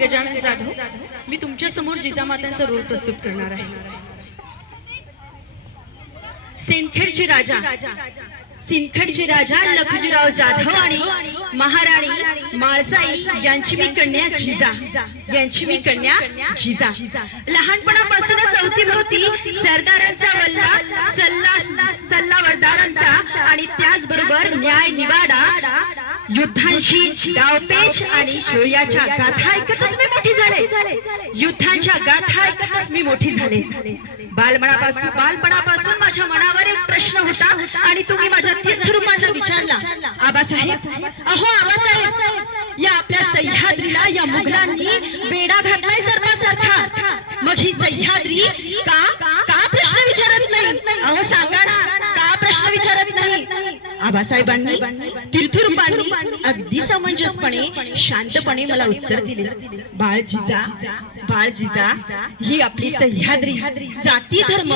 गजानन जाधव मी तुमच्यासमोर जिजामातांचा रोल प्रस्तुत करणार आहे. सिंदखेडचे राजा सिंदखेडचे राजा लखुजीराव जाधव आणि महाराणी माळसाई यांची मी कन्या जिजा यांची मी कन्या जिजा. लहानपणापासूनच अवतीभोवती सरदारांचा वल्ला सल्ला सल्लावरदारांचा आणि त्याचबरोबर न्याय निवास युद्धांची डावपेच आणि शौर्याच्या गाथा ऐकतच मी मोठी झाले. युद्धांच्या गाथा ऐकतच मी मोठी झाले. बालपणापासून बालपणापासून माझ्या मनावर एक प्रश्न होता आणि तुम्ही माझ्या तीर्थरूपांना विचारला. आबासाहेब अहो आबासाहेब या आपल्या सह्याद्रीला या मुघलांनी बेडा घातलाय सर्वासारखा मग ही सह्याद्री का का प्रश्न विचारत नाही? अहो सांगा आबासाहेबांनी तीर्थरूपांनी अगदी समंजसपणे शांतपणे मला उत्तर दिले. बाळजीजा बाळजीजा ही आपली सह्याद्री जाती धर्म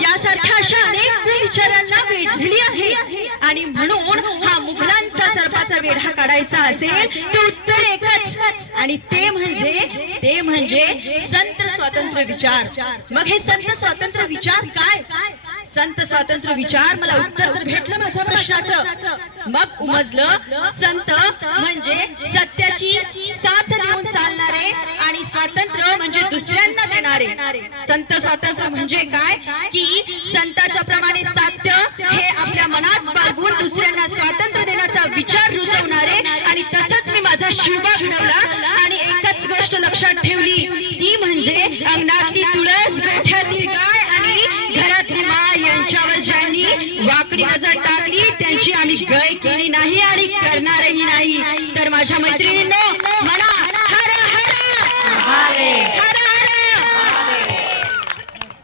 यासारख्या अशा अनेक विचारांना वेढलेली आहे. आणि म्हणून हा मुघलांचा सर्पाचा वेढा काढायचा असेल तर उत्तर एकच. आणि ते म्हणजे ते म्हणजे संत स्वातंत्र्य विचार. मग हे संत स्वातंत्र्य विचार काय? संत स्वातंत्र्य विचार मला उत्तर तर भेटलं माझ्या प्रश्नाचं. मग उमजलं संत म्हणजे सत्याची साथ देऊन चालणारे आणि स्वातंत्र्य म्हणजे दुसऱ्यांना देणारे. संत स्वातंत्र्य म्हणजे काय? की संताच्या प्रमाणे साध्य हे आपल्या मनात बाळगून दुसऱ्यांना स्वातंत्र्य देण्याचा विचार रुजवणारे आणि तसंच मी माझा शिवबा घडवला आणि एकच गोष्ट लक्षात टाकली त्यांची आम्ही गय केली नाही आणि करणारही नाही. तर माझ्या मैत्री